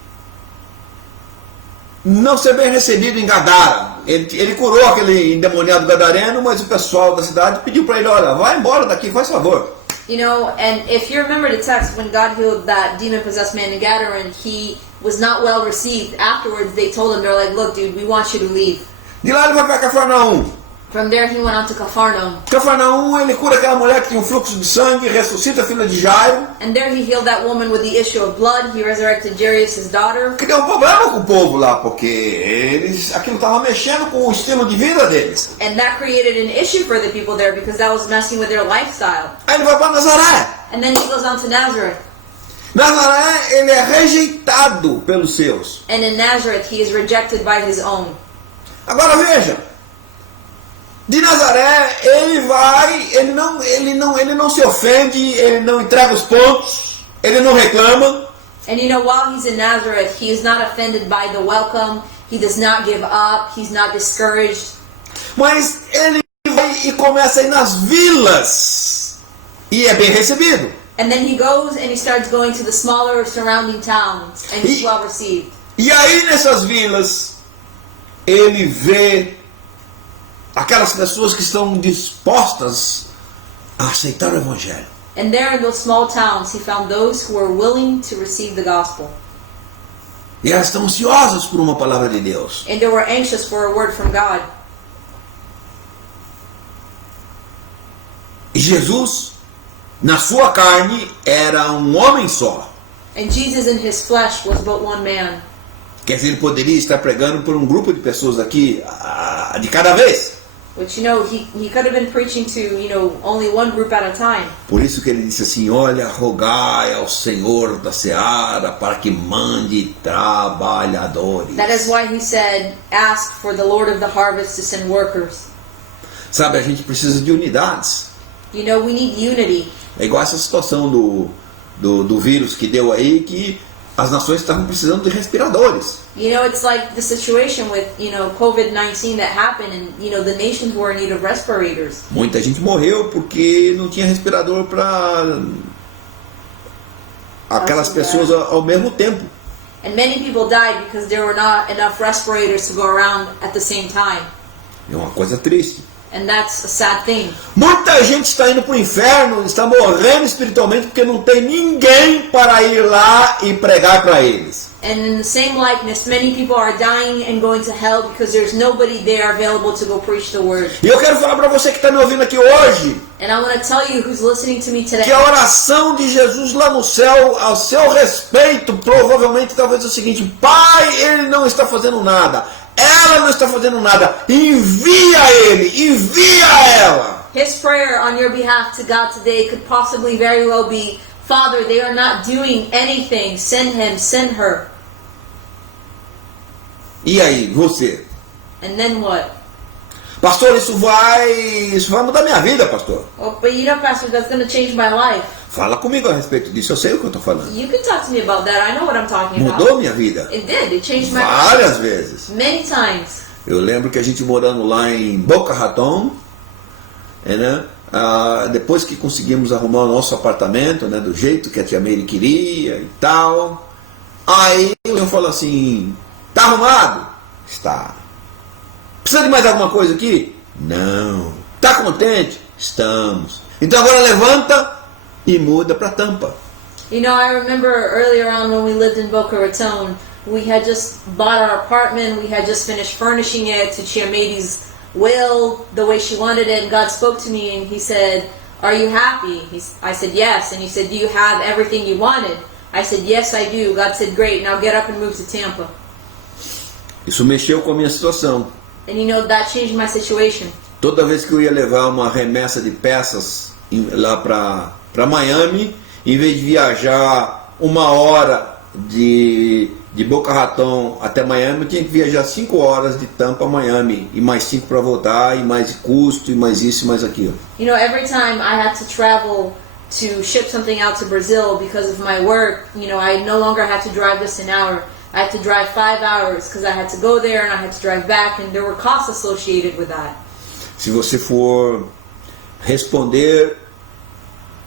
não ser bem recebido em Gadara, ele curou aquele endemoniado gadareno, mas o pessoal da cidade pediu para ele, olha, vai embora daqui, faz favor. You know, and if you remember the text, when God healed that demon-possessed man in Gadarene, he was not well received. Afterwards, they told him, they're like, look, dude, we want you to leave. De lá ele vai para Cafarnaum. From there, he went on to Capharnaum. Cafarnaum, ele cura aquela mulher que tinha um fluxo de sangue, ressuscita a filha de Jairo. And there he healed that woman with the issue of blood. He resurrected Jairus' daughter. Que deu um problema com o povo lá, porque aquilo estava mexendo com o estilo de vida deles. And that created an issue for the people there because that was messing with their lifestyle. Aí ele vai para Nazaré. And then he goes on to Nazareth. Nazaré, ele é rejeitado pelos seus. And in Nazareth, he is rejected by his own. Agora veja, de Nazaré ele não se ofende, ele não entrega os pontos, ele não reclama. And you know, while he's in Nazareth, he is not offended by the welcome. He does not give up. He's not discouraged. Mas ele vai e começa a ir nas vilas e é bem recebido. And then he goes and he starts going to the smaller surrounding towns and he's well received. E aí nessas vilas ele vê aquelas pessoas que estão dispostas a aceitar o Evangelho. And there in those small towns he found those who were willing to receive the gospel. E elas estão ansiosas por uma palavra de Deus. And they were anxious for a word from God. E Jesus, na sua carne, era um homem só. And Jesus in his flesh was but one man. Quer dizer, ele poderia estar pregando por um grupo de pessoas aqui, de cada vez. Which, you know, he could have been preaching to, you know, only one group at a time. Por isso que ele disse assim, olha, rogai ao Senhor da Seara para que mande trabalhadores. That is why he said, ask for the Lord of the harvest to send workers. Sabe, a gente precisa de unidades. You know, we need unity. É igual essa situação do vírus que deu aí, que as nações estavam precisando de respiradores. You know, it's like the situation with, you know, COVID-19 that happened and, you know, the nations were in need of respirators. Muita gente morreu porque não tinha respirador para aquelas pessoas ao mesmo tempo. And many people died because there were not enough respirators to go around at the same time. É uma coisa triste. And that's a sad thing. Muita gente está indo para o inferno, está morrendo espiritualmente porque não tem ninguém para ir lá e pregar para eles. And in the same likeness, many people are dying and going to hell because there's nobody there available to go preach the word. E eu quero falar para você que está me ouvindo aqui hoje, And I want to tell you who's listening to me today, que a oração de Jesus lá no céu, ao seu respeito, provavelmente talvez é o seguinte: Pai, ele não está fazendo nada, ela não está fazendo nada, envia ele, envia ela. his prayer on your behalf to God today could possibly very well be, Father, they are not doing anything. Send him, send her. E aí, você? And then what? Pastor, isso vai mudar minha vida, pastor. Oh, but you know, Pastor, that's going to change my life. Fala comigo a respeito disso, eu sei o que eu estou falando. You can talk to me about that. I know what I'm talking about. Mudou minha vida. It did. It changed my life. Várias vezes. Many times. Eu lembro que a gente morando lá em Boca Raton, né? Depois que conseguimos arrumar o nosso apartamento, né, do jeito que a tia Meire queria e tal, aí eu falo assim, tá arrumado? Está. Precisa de mais alguma coisa aqui? Não. Tá contente? Estamos. Então agora levanta e muda para Tampa. You know, I remember earlier on when we lived in Boca Raton, we had just bought our apartment, we had just finished furnishing it to Tia Meiri's will, the way she wanted it, and God spoke to me and he said, are you happy? I said, yes. And he said, do you have everything you wanted? I said, yes, I do. God said, great, now get up and move to Tampa. Isso mexeu com a minha situação. And you know, that changed my situation. Toda vez que eu ia levar uma remessa de peças lá para Miami, em vez de viajar 1 hora de Boca Raton até Miami, eu tinha que viajar 5 horas de Tampa a Miami, e mais 5 para voltar, e mais custo, e mais isso, e mais aquilo. You know, every time I had to travel to ship something out to Brazil because of my work, you know, I no longer had to drive just an hour. I had to drive 5 hours because I had to go there and I had to drive back, and there were costs associated with that. Se você for responder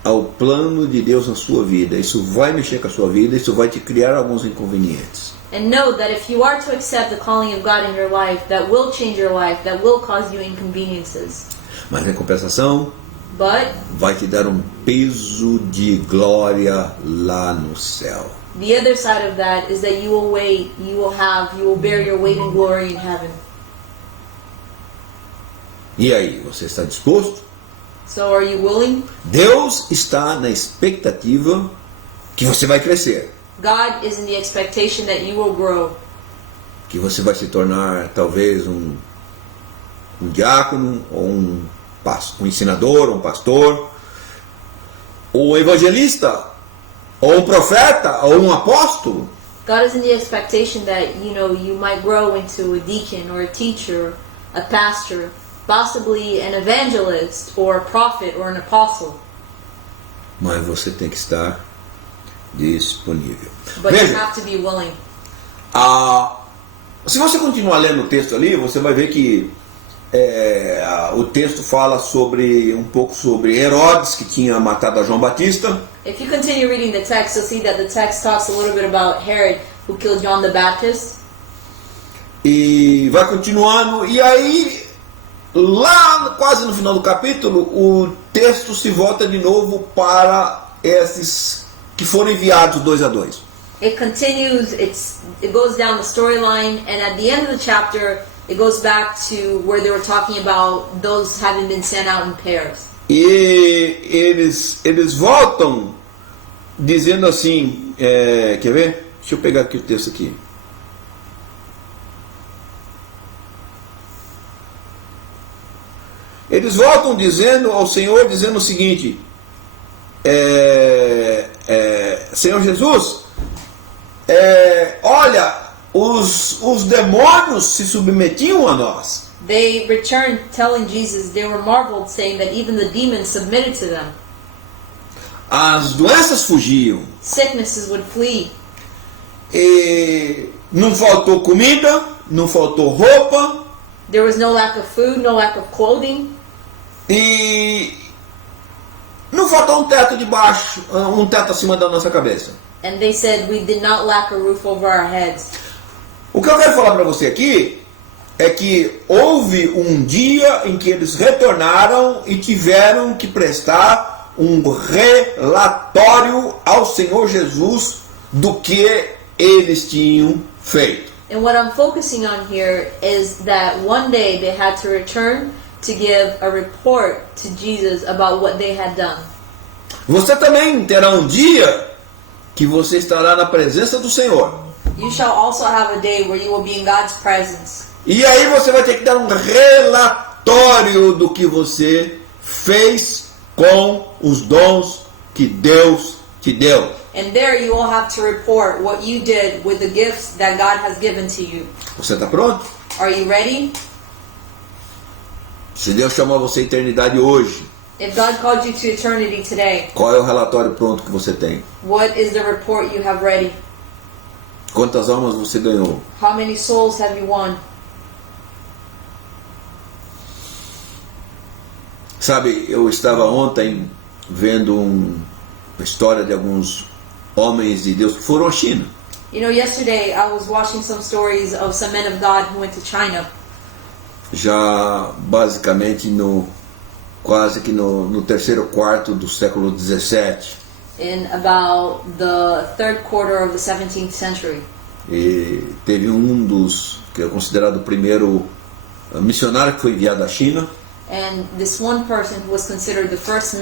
ao plano de Deus na sua vida, isso vai mexer com a sua vida, isso vai te criar alguns inconvenientes. And know that if you are to accept the calling of God in your life, that will change your life, that will cause you inconveniences. Mas em compensação, But vai te dar um peso de glória lá no céu. the other side of that is that you will bear your weight in glory in heaven. E aí, você está disposto? So are you willing? Deus está na expectativa que você vai crescer, God is in the expectation that you will grow. que você vai se tornar talvez um diácono, ou um ensinador, um pastor, ou um evangelista, ou um profeta, ou um apóstolo. God is in the expectation that, you know, you might grow into a deacon or a teacher, a pastor, possibly an evangelist or a prophet or an apostle. Mas você tem que estar disponível. But you Veja, have to be willing. se você continuar lendo o texto ali, você vai ver que o texto fala um pouco sobre Herodes, que tinha matado a João Batista. If you continue reading the text, you'll see that the text talks a little bit about Herod, who killed John the Baptist. E vai continuando, e aí, lá quase no final do capítulo, o texto se volta de novo para esses que foram enviados 2 a 2. It continues, it goes down the storyline, and at the end of the chapter, it goes back to where they were talking about those having been sent out in pairs. E eles voltam dizendo assim, quer ver? Deixa eu pegar aqui o texto aqui. Eles voltam dizendo ao Senhor, dizendo o seguinte, Senhor Jesus, olha, os demônios se submetiam a nós. They returned telling Jesus, they were marveled, saying that even the demons submitted to them. As doenças fugiam. Sicknesses would flee. E não faltou comida, não faltou roupa. There was no lack of food, no lack of clothing. E não faltou um teto debaixo, um teto acima da nossa cabeça. And they said, we did not lack a roof over our heads. O que eu quero falar para você aqui é que houve um dia em que eles retornaram e tiveram que prestar um relatório ao Senhor Jesus do que eles tinham feito. And what I'm focusing on here is that one day they had to return to give a report to Jesus about what they had done. Você também terá um dia que você estará na presença do Senhor. You shall also have a day where you will be in God's presence. E aí você vai ter que dar um relatório do que você fez com os dons que Deus te deu. And there you will have to report what you did with the gifts that God has given to you. Você está pronto? Are you ready? Se Deus chamou você à eternidade hoje, If God called you to eternity today, qual é o relatório pronto que você tem? what is the report you have ready? Quantas almas você ganhou? How many souls have you won? Sabe, eu estava ontem vendo uma história de alguns homens de Deus que foram à China. You know, yesterday I was watching some stories of some men of God who went to China. Já basicamente quase que no terceiro quarto do século 17. In about the third quarter of the 17th century. E teve um dos que é considerado o primeiro missionário que foi enviado à China. And this one person who was considered the first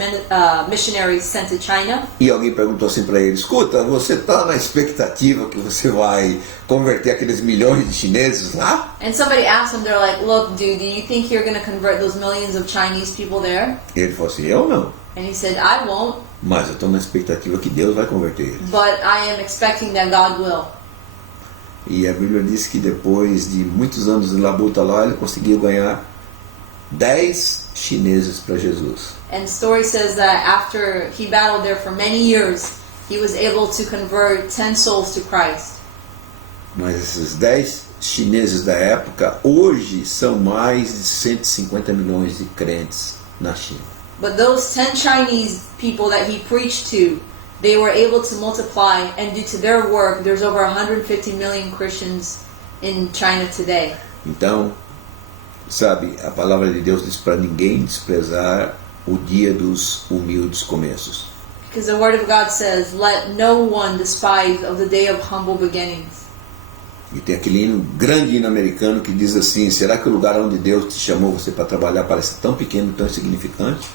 missionary sent to China. E alguém perguntou assim para ele: escuta, você está na expectativa que você vai converter aqueles milhões de chineses lá? And somebody asked him, they're like, look, dude, do you think you're going to convert those millions of Chinese people there? E ele falou assim: eu não. And he said, I won't. Mas eu estou na expectativa que Deus vai converter eles. but I am expecting that God will. E a Bíblia diz que depois de muitos anos de labuta lá, ele conseguiu ganhar 10 chineses para Jesus. And the story says that after he battled there for many years, he was able to convert 10 souls to Christ. Mas esses 10 chineses da época, hoje são mais de 150 milhões de crentes na China. But those 10 Chinese people that he preached to, they were able to multiply, and due to their work, there's over 150 million Christians in China today. Então, sabe, a palavra de Deus diz para ninguém desprezar o dia dos humildes começos. Because the Word of God says, let no one despise of the day of humble beginnings. E tem aquele grande hino americano que diz assim: será que o lugar onde Deus te chamou você para trabalhar parece tão pequeno, tão insignificante?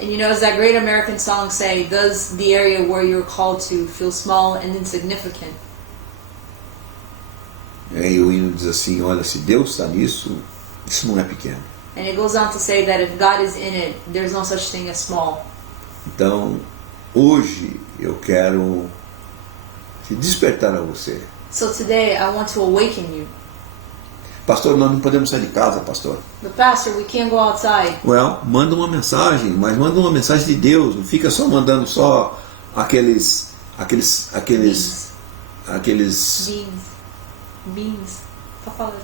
And you know, as that great American song say, does the area where you're called to feel small and insignificant? E o hino diz assim: olha, se Deus está nisso, isso não é pequeno. And it goes on to say that if God is in it, there's no such thing as small. Então, hoje eu quero te despertar a você. So today I want to awaken you. Pastor, nós não podemos sair de casa, pastor. But pastor, we can't go outside. Well, manda uma mensagem, mas manda uma mensagem de Deus. Não fica só mandando só aqueles Beans. Tá falando.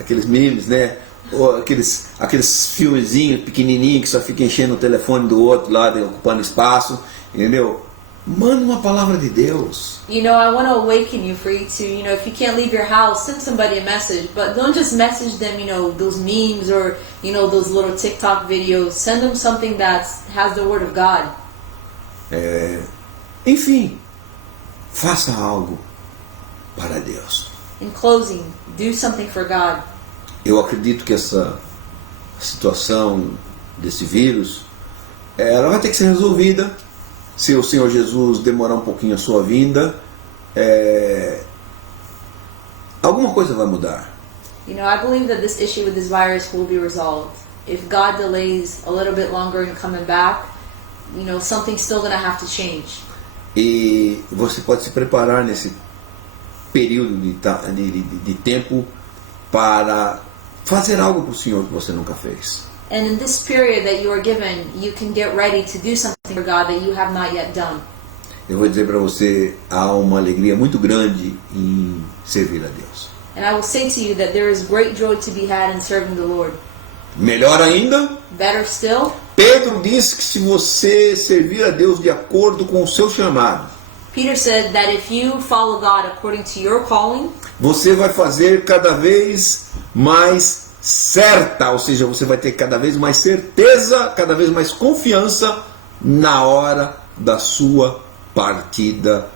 aqueles memes, né? Ou aqueles filmezinhos pequenininhos que só fica enchendo o telefone do outro lá, ocupando espaço, entendeu? Manda uma palavra de Deus. You know, I want to awaken you for you to, you know, if you can't leave your house, send somebody a message. But don't just message them, you know, those memes or, you know, those little TikTok videos. Send them something that has the Word of God. Enfim, faça algo para Deus. In closing, do something for God. Eu acredito que essa situação desse vírus, ela vai ter que ser resolvida. Se o Senhor Jesus demorar um pouquinho a sua vinda, alguma coisa vai mudar. You know, I believe that this issue with this virus will be resolved. If God delays a little bit longer in coming back, you know, something's still going to have to change. E você pode se preparar nesse período de tempo para fazer algo para o Senhor que você nunca fez. And in this period that you are given, you can get ready to do something for God that you have not yet done. Eu vou dizer para você, há uma alegria muito grande em servir a Deus. And I will say to you that there is great joy to be had in serving the Lord. Melhor ainda, Better still, Pedro diz que se você servir a Deus de acordo com o seu chamado, Peter said that if you follow God according to your calling, você vai fazer cada vez mais certa, ou seja, você vai ter cada vez mais certeza, cada vez mais confiança na hora da sua partida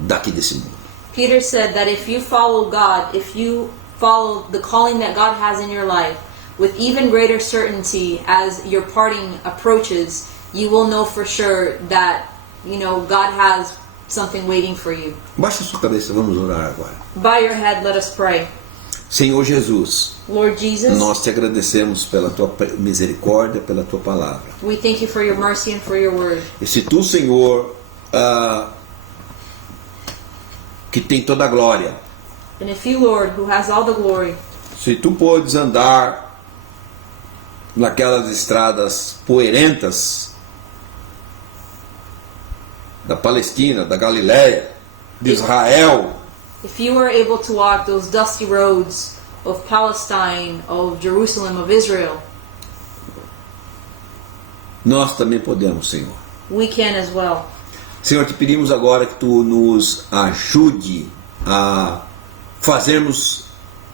daqui desse mundo. Peter said that if you follow God, if you follow the calling that God has in your life, with even greater certainty as your parting approaches, you will know for sure that, you know, God has something waiting for you. Baixe a sua cabeça, vamos orar agora. Bow your head, let us pray. Senhor Jesus, Lord Jesus, nós te agradecemos pela tua misericórdia, pela tua palavra. we thank you for your mercy and for your word. E se tu, Senhor, que tem toda a glória, And if you, Lord, who has all the glory, se tu podes andar naquelas estradas poeirentas da Palestina, da Galileia, de Israel, if you were able to walk those dusty roads of Palestine, of Jerusalem, of Israel, nós também podemos, Senhor. we can as well. Senhor, te pedimos agora que tu nos ajude a fazermos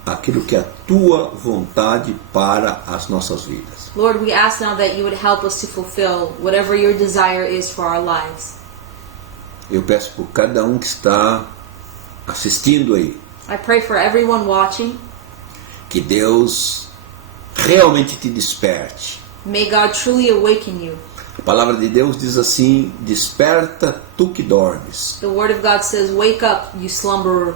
aquilo que é a tua vontade para as nossas vidas. Lord, we ask now that you would help us to fulfill whatever your desire is for our lives. Eu peço por cada um que está assistindo aí, I pray for everyone watching. que Deus realmente te desperte. May God truly awaken you. A palavra de Deus diz assim: desperta tu que dormes, The Word of God says, wake up, you slumberer.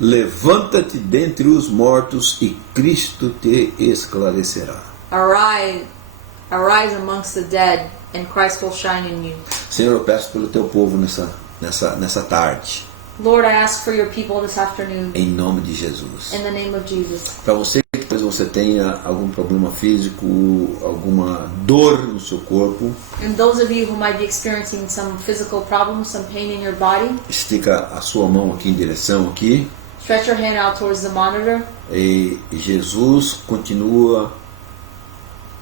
levanta-te dentre os mortos e Cristo te esclarecerá. Arise amongst the dead, and Christ will shine in you. Senhor, eu peço pelo teu povo nessa tarde, Lord, I ask for your people this afternoon. em nome de Jesus. In the name of Jesus. Para você que talvez você tenha algum problema físico, alguma dor no seu corpo, And those of you who might be experiencing some physical problems, some pain in your body, estica a sua mão aqui em direção aqui, stretch your hand out towards the monitor. e Jesus continua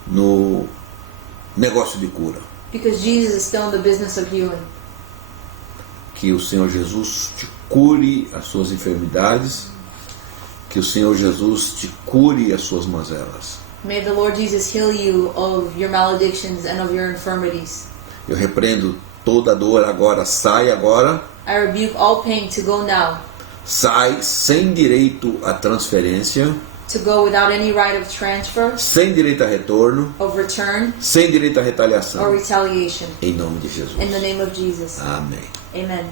no negócio de cura. Because Jesus is still in the business of healing. Que o Senhor Jesus te cure as suas enfermidades, que o Senhor Jesus te cure as suas mazelas. May the Lord Jesus heal you of your maledictions and of your infirmities. Eu repreendo toda dor agora, sai agora, I rebuke all pain to go now, sai sem direito à transferência, to go without any right of transfer, sem direito a retorno, of return, sem direito à or retaliação, retaliation. em nome de Jesus. In the name of Jesus. Amém. Amen.